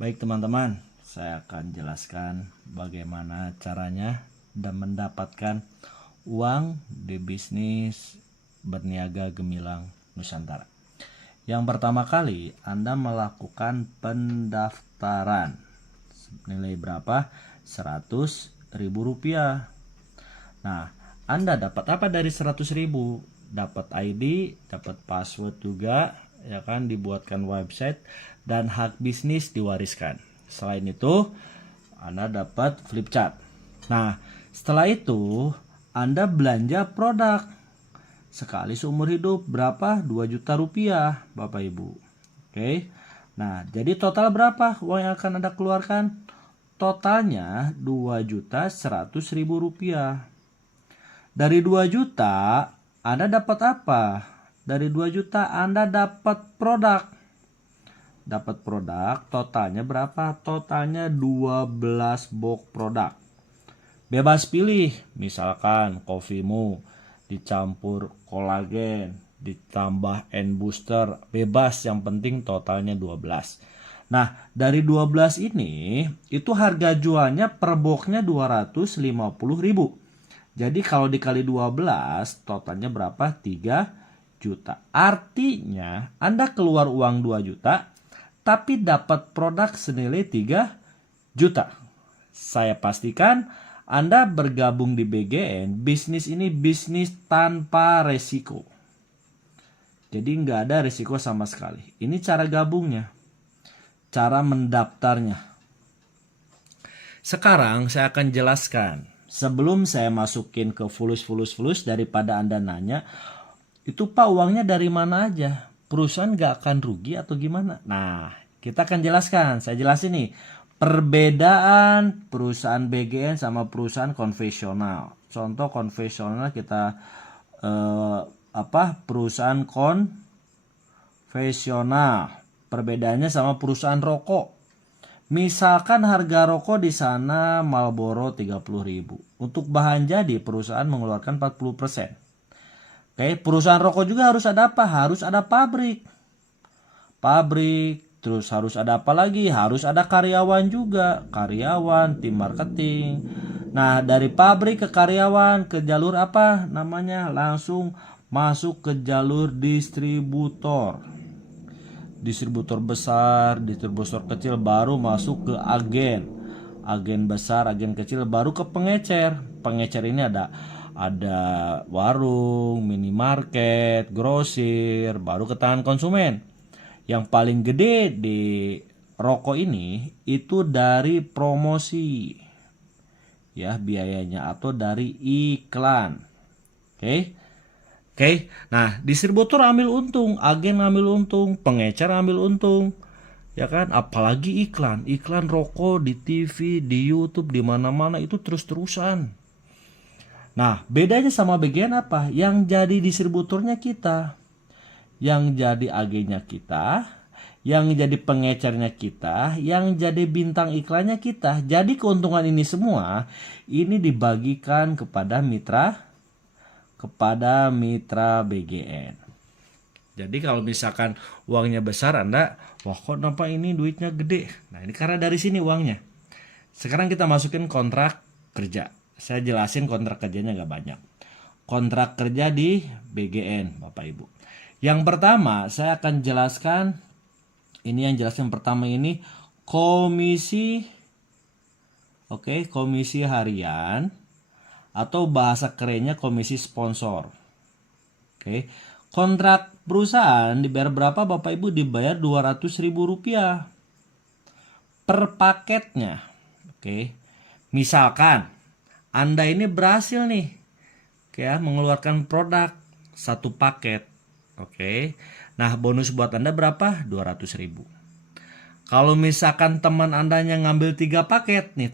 Baik teman-teman, saya akan jelaskan bagaimana caranya dan mendapatkan uang di bisnis berniaga gemilang Nusantara. Yang pertama kali Anda melakukan pendaftaran. Nilai berapa? Rp100.000. Nah, Anda dapat apa dari 100.000? Dapat ID, dapat password juga, ya kan, dibuatkan website dan hak bisnis diwariskan. Selain itu, Anda dapat flip chart. Nah, setelah itu Anda belanja produk. Sekali seumur hidup berapa? 2 juta rupiah, Bapak Ibu. Oke. Nah, jadi total berapa uang yang akan Anda keluarkan? Totalnya 2.100.000 rupiah. Dari 2 juta Anda dapat apa? Dari 2 juta Anda dapat produk. Dapat produk, totalnya berapa? Totalnya 12 box produk. Bebas pilih, misalkan Coffeemo dicampur kolagen, ditambah N-booster, bebas, yang penting totalnya 12. Nah, dari 12 ini, itu harga jualnya per boxnya 250.000. Jadi kalau dikali 12, totalnya berapa? 3 juta. Artinya, Anda keluar uang 2 juta, tapi dapat produk senilai 3 juta. Saya pastikan Anda bergabung di BGN, bisnis ini bisnis tanpa resiko. Jadi nggak ada resiko sama sekali. Ini cara gabungnya, cara mendaftarnya. Sekarang saya akan jelaskan. Sebelum saya masukin ke fulus daripada Anda nanya, itu Pak uangnya dari mana aja? Perusahaan nggak akan rugi atau gimana? Nah, kita akan jelaskan. Saya jelasin nih perbedaan perusahaan BGN sama perusahaan konvensional. Contoh konvensional kita perusahaan konvensional. Perbedaannya sama perusahaan rokok. Misalkan harga rokok di sana Marlboro 30.000. Untuk bahan jadi perusahaan mengeluarkan 40%. Oke, perusahaan rokok juga harus ada apa? Harus ada pabrik. Terus harus ada apa lagi? Harus ada karyawan juga. Karyawan, tim marketing. Nah, dari pabrik ke karyawan ke jalur apa namanya? Langsung masuk ke jalur distributor. Distributor besar, distributor kecil, baru masuk ke agen. Agen besar, agen kecil, baru ke pengecer. Pengecer ini ada warung, minimarket, grosir, baru ke tangan konsumen. Yang paling gede di rokok ini itu dari promosi, ya, biayanya, atau dari iklan. Oke. Nah, distributor ambil untung, agen ambil untung, pengecer ambil untung, ya kan? Apalagi iklan rokok di TV, di YouTube, di mana-mana itu terus-terusan. Nah, bedanya sama BGN apa? Yang jadi distributornya kita, yang jadi agennya kita, yang jadi pengecernya kita, yang jadi bintang iklannya kita. Jadi keuntungan ini semua ini dibagikan kepada mitra BGN. Jadi kalau misalkan uangnya besar, Anda, wah kok nampak ini duitnya gede. Nah, ini karena dari sini uangnya. Sekarang kita masukin kontrak kerja. Saya jelasin kontrak kerjanya nggak banyak. Kontrak kerja di BGN, Bapak Ibu. Yang pertama, saya akan jelaskan, ini yang jelaskan pertama ini, komisi, komisi harian, atau bahasa kerennya komisi sponsor. Kontrak perusahaan dibayar berapa, Bapak Ibu? Dibayar Rp200.000 per paketnya. Misalkan Anda ini berhasil nih, mengeluarkan produk 1 paket. Nah, bonus buat Anda berapa? 200.000. Kalau misalkan teman Andanya ngambil 3 paket nih,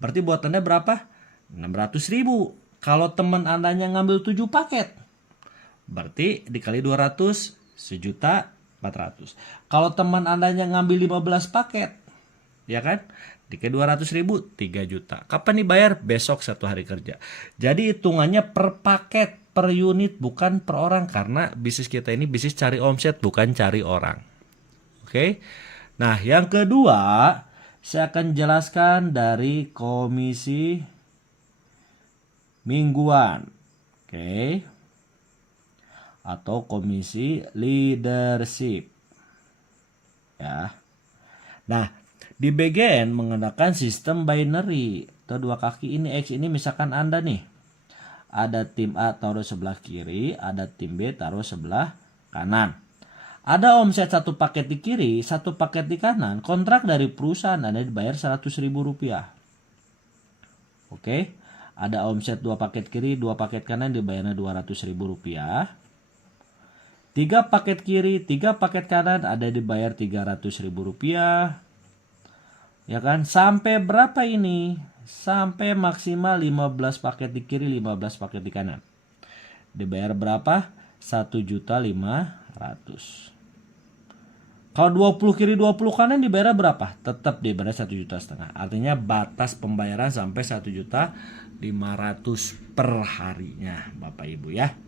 berarti buat Anda berapa? 600.000. Kalau teman Andanya ngambil 7 paket, berarti dikali 200, 1.400.000. Kalau teman Andanya ngambil 15 paket, ya kan? Dikali 200.000, 3 juta. Kapan dibayar? Besok 1 hari kerja. Jadi hitungannya per paket, per unit, bukan per orang. Karena bisnis kita ini bisnis cari omset, bukan cari orang. Oke. Nah, yang kedua saya akan jelaskan dari komisi mingguan. Oke. Atau komisi leadership. Ya. Nah, di BGN menggunakan sistem binary atau dua kaki ini X ini misalkan Anda nih. Ada tim A taruh sebelah kiri, ada tim B taruh sebelah kanan. Ada omset satu paket di kiri, satu paket di kanan, kontrak dari perusahaan Anda dibayar Rp100.000. Oke, ada omset dua paket kiri, dua paket kanan dibayarnya Rp200.000. 3 paket kiri, 3 paket kanan ada dibayar Rp300.000. Ya kan? Sampai berapa ini? Sampai maksimal 15 paket di kiri, 15 paket di kanan. Dibayar berapa? 1.500.000. Kalau 20 kiri 20 kanan dibayar berapa? Tetap dibayar 1,5 juta. Artinya batas pembayaran sampai 1.500.000 per harinya, Bapak Ibu ya.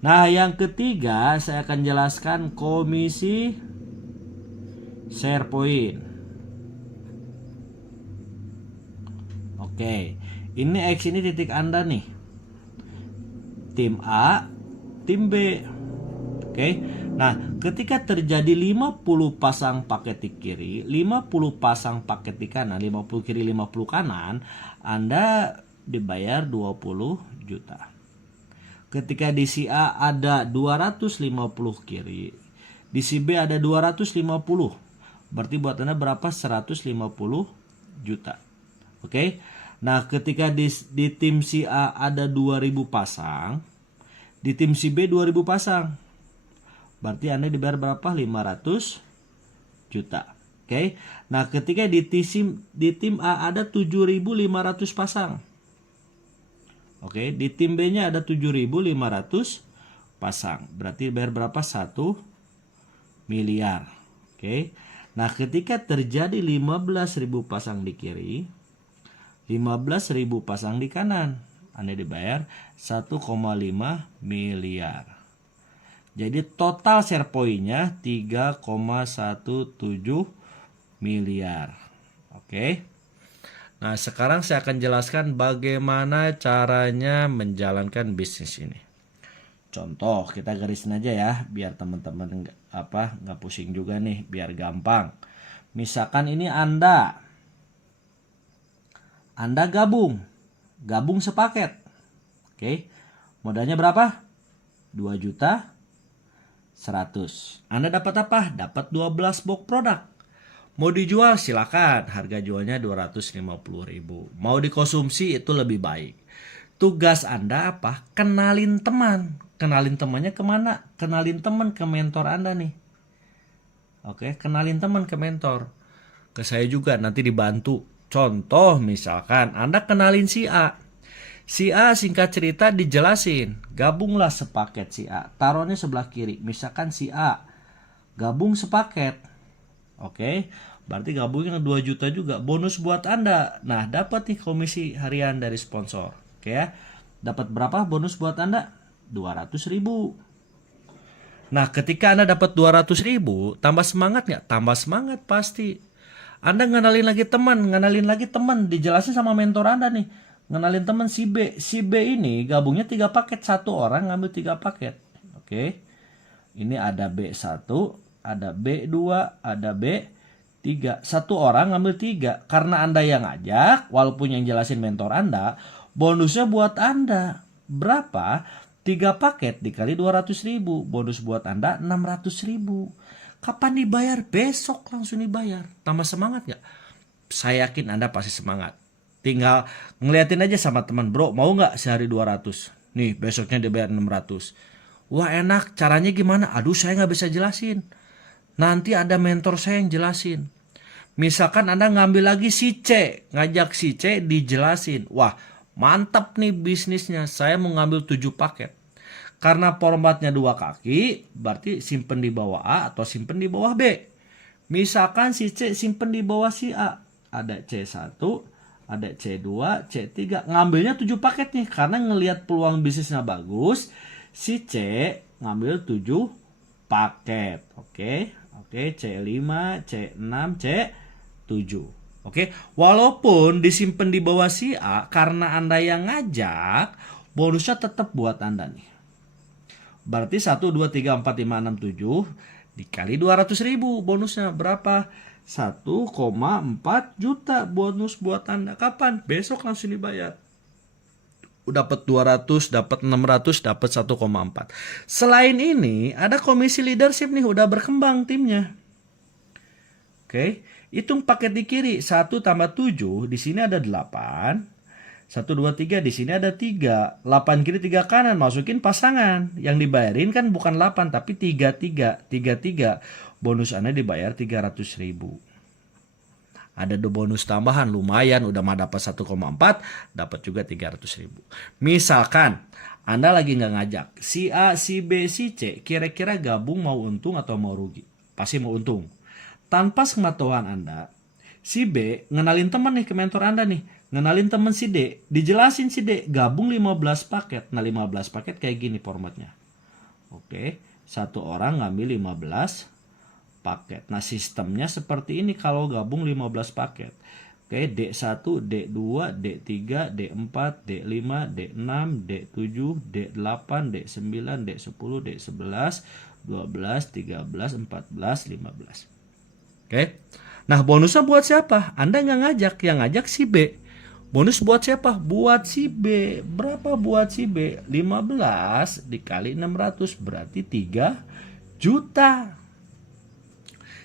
Nah, yang ketiga saya akan jelaskan komisi share point. Oke, ini X ini titik Anda nih. Tim A, tim B. Oke. Nah, ketika terjadi 50 pasang paket di kiri, 50 pasang paket di kanan, 50 kiri 50 kanan, Anda dibayar 20 juta. Ketika di si A ada 250 kiri, di si B ada 250. Berarti buat Anda berapa? 150 juta. Oke. Nah, ketika di tim si A ada 2000 pasang, di tim si B 2000 pasang. Berarti Anda dibayar berapa? 500 juta. Oke. Nah, ketika di tim A ada 7.500 pasang. Oke, di tim B-nya ada 7.500 pasang. Berarti bayar berapa? 1 miliar. Oke. Nah, ketika terjadi 15.000 pasang di kiri, 15.000 pasang di kanan, Anda dibayar 1,5 miliar. Jadi total share point-nya 3,17 miliar. Oke. Nah, sekarang saya akan jelaskan bagaimana caranya menjalankan bisnis ini. Contoh, kita garisin aja ya, biar teman-teman nggak pusing juga nih, biar gampang. Misalkan ini Anda gabung sepaket. Oke. Modalnya berapa? 2.100.000. Anda dapat apa? Dapat 12 box produk. Mau dijual silakan, harga jualnya 250.000. Mau dikonsumsi itu lebih baik. Tugas Anda apa? Kenalin teman. Kenalin temannya kemana? Kenalin teman ke mentor Anda nih. Oke, kenalin teman ke mentor. Ke saya juga nanti dibantu. Contoh misalkan Anda kenalin si A. Si A singkat cerita dijelasin. Gabunglah sepaket si A. Taruhnya sebelah kiri. Misalkan si A gabung sepaket. Oke, berarti gabungnya 2 juta juga. Bonus buat Anda. Nah, dapat nih komisi harian dari sponsor. Oke ya. Dapat berapa bonus buat Anda? 200.000. Nah, ketika Anda dapat 200.000, tambah semangat nggak? Tambah semangat pasti. Anda ngenalin lagi teman, dijelasin sama mentor Anda nih. Ngenalin teman si B. Si B ini gabungnya 3 paket. Satu orang ngambil 3 paket. Oke. Ini ada B1, ada B2, ada B3. Satu orang ngambil 3. Karena Anda yang ngajak, walaupun yang jelasin mentor Anda, bonusnya buat Anda. Berapa? 3 paket dikali 200.000. Bonus buat Anda 600.000. Kapan dibayar? Besok langsung dibayar. Tambah semangat gak? Saya yakin Anda pasti semangat. Tinggal ngeliatin aja sama teman, bro, mau gak sehari 200? Nih, besoknya dibayar 600. Wah, enak. Caranya gimana? Aduh, saya gak bisa jelasin. Nanti ada mentor saya yang jelasin. Misalkan Anda ngambil lagi si C. Ngajak si C dijelasin. Wah, mantap nih bisnisnya. Saya mau ngambil 7 paket. Karena formatnya 2 kaki, berarti simpen di bawah A atau simpen di bawah B. Misalkan si C simpen di bawah si A. Ada C1, ada C2, C3. Ngambilnya 7 paket nih. Karena ngelihat peluang bisnisnya bagus, si C ngambil 7 paket. Oke. Oke, C5, C6, C7. Oke, walaupun disimpan di bawah si A, karena Anda yang ngajak, bonusnya tetap buat Anda nih. Berarti 1, 2, 3, 4, 5, 6, 7 dikali 200.000. Bonusnya berapa? 1,4 juta bonus buat Anda. Kapan? Besok langsung dibayar. Dapat 200, dapat 600, dapat 1,4. Selain ini, ada komisi leadership nih, udah berkembang timnya. Oke, hitung paket di kiri. 1 tambah 7, di sini ada 8. 1, 2, 3, di sini ada 3. 8 kiri, 3 kanan, masukin pasangan. Yang dibayarin kan bukan 8, tapi 3. Bonus Anda dibayar 300.000. Ada bonus tambahan, lumayan, udah mah dapat 1,4, dapat juga 300.000. Misalkan Anda lagi nggak ngajak, si A, si B, si C, kira-kira gabung mau untung atau mau rugi? Pasti mau untung. Tanpa sepengetahuan Anda, si B ngenalin teman nih ke mentor Anda nih, ngenalin teman si D, dijelasin si D, gabung 15 paket. Nah, 15 paket kayak gini formatnya. Oke, satu orang ngambil 15 paket. Nah, sistemnya seperti ini kalau gabung 15 paket. Oke, D1, D2, D3, D4, D5, D6, D7, D8, D9, D10, D11, 12, 13, 14, 15. Oke. Nah, bonusnya buat siapa? Anda nggak ngajak, yang ngajak si B. Bonus buat siapa? Buat si B. Berapa buat si B? 15 dikali 600 berarti 3 juta.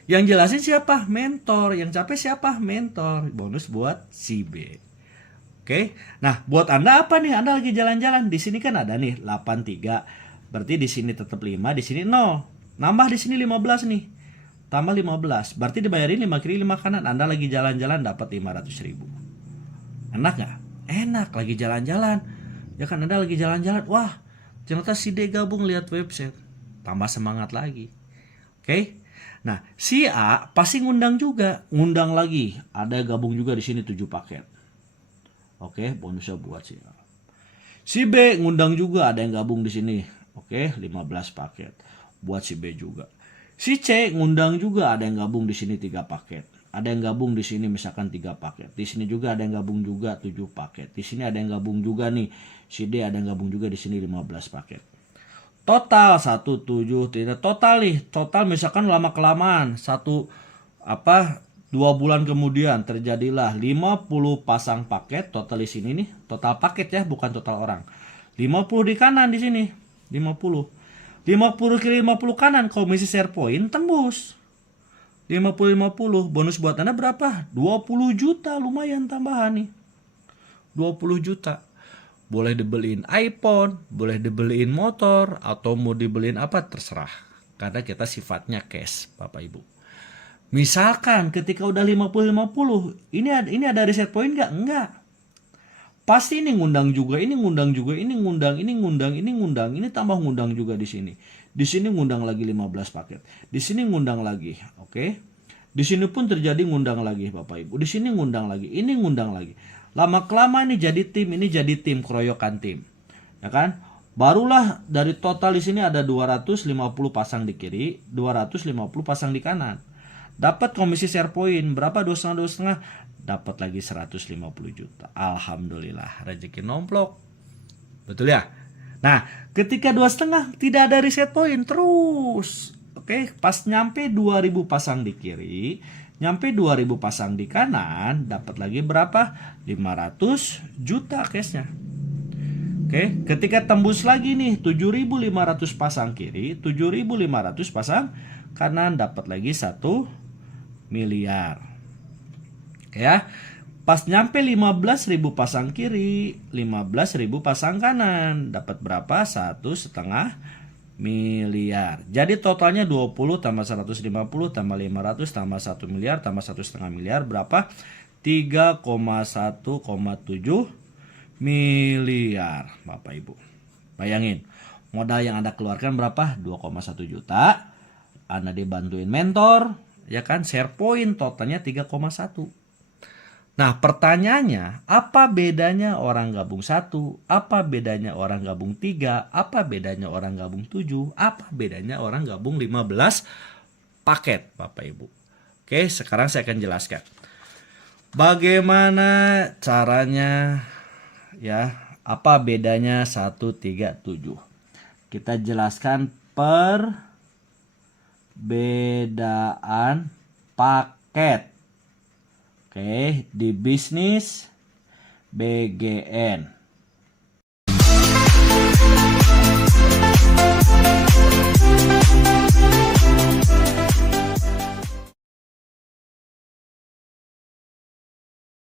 Yang jelasin siapa? Mentor. Yang capek siapa? Mentor. Bonus buat si B. Oke. Nah, buat Anda apa nih? Anda lagi jalan-jalan. Di sini kan ada nih 83. Berarti di sini tetap 5, di sini 0. Nambah di sini 15 nih. Tambah 15. Berarti dibayarin 5 kiri 5 kanan. Anda lagi jalan-jalan dapat 500.000. Enak gak? Enak, lagi jalan-jalan. Ya kan, Anda lagi jalan-jalan. Wah, ternyata si D gabung lihat website. Tambah semangat lagi. Oke. Nah, si A pasti ngundang juga. Ngundang lagi. Ada gabung juga di sini 7 paket. Oke, bonusnya buat si A. Si B ngundang juga, ada yang gabung di sini. Oke, 15 paket. Buat si B juga. Si C ngundang juga, ada yang gabung di sini 3 paket. Ada yang gabung di sini misalkan 3 paket. Di sini juga ada yang gabung juga 7 paket. Di sini ada yang gabung juga nih. Si D ada yang gabung juga di sini 15 paket. Total 1, 7, tidak total nih. Total misalkan lama kelamaan 2 bulan kemudian terjadilah 50 pasang paket. Total di sini nih, total paket ya, bukan total orang. 50 di kanan di sini. 50 kiri 50 kanan, komisi share point tembus 50-50. Bonus buat Anda berapa? 20 juta, lumayan tambahan nih. 20 juta. Boleh dibeliin iPhone, boleh dibeliin motor, atau mau dibeliin apa terserah. Karena kita sifatnya cash, Bapak Ibu. Misalkan ketika udah 50-50, ini ada reset point nggak? Enggak. Pasti ini ngundang juga, ini ngundang juga, ini ngundang, ini tambah ngundang juga di sini. Di sini ngundang lagi 15 paket. Di sini ngundang lagi, oke? Di sini pun terjadi ngundang lagi, Bapak Ibu. Di sini ngundang lagi, ini ngundang lagi. Lama kelamaan ini jadi tim, keroyokan tim. Ya kan? Barulah dari total di sini ada 250 pasang di kiri, 250 pasang di kanan. Dapat komisi share point berapa? 2,5 dapat lagi 150 juta. Alhamdulillah, rezeki nomplok. Betul ya? Nah, ketika 2,5 tidak ada reset point terus. Oke, pas nyampe 2000 pasang di kiri, nyampe 2000 pasang di kanan, dapat lagi berapa? 500 juta cashnya. Oke, ketika tembus lagi nih 7.500 pasang kiri, 7.500 pasang kanan, dapat lagi 1 miliar. Ya, pas nyampe 15.000 pasang kiri, 15.000 pasang kanan, dapat berapa? 1,5 miliar. Jadi totalnya 20 tambah 150 tambah 500 tambah 1 miliar tambah 1,5 miliar berapa? 3,1,7 miliar, Bapak Ibu. Bayangin, modal yang Anda keluarkan berapa? 2,1 juta. Anda dibantuin mentor, ya kan? Share point totalnya 3,1. Nah, pertanyaannya, apa bedanya orang gabung 1? Apa bedanya orang gabung 3? Apa bedanya orang gabung 7? Apa bedanya orang gabung 15 paket Bapak Ibu. Oke, sekarang saya akan jelaskan bagaimana caranya ya, apa bedanya 137. Kita jelaskan perbedaan paket. Oke, di bisnis BGN.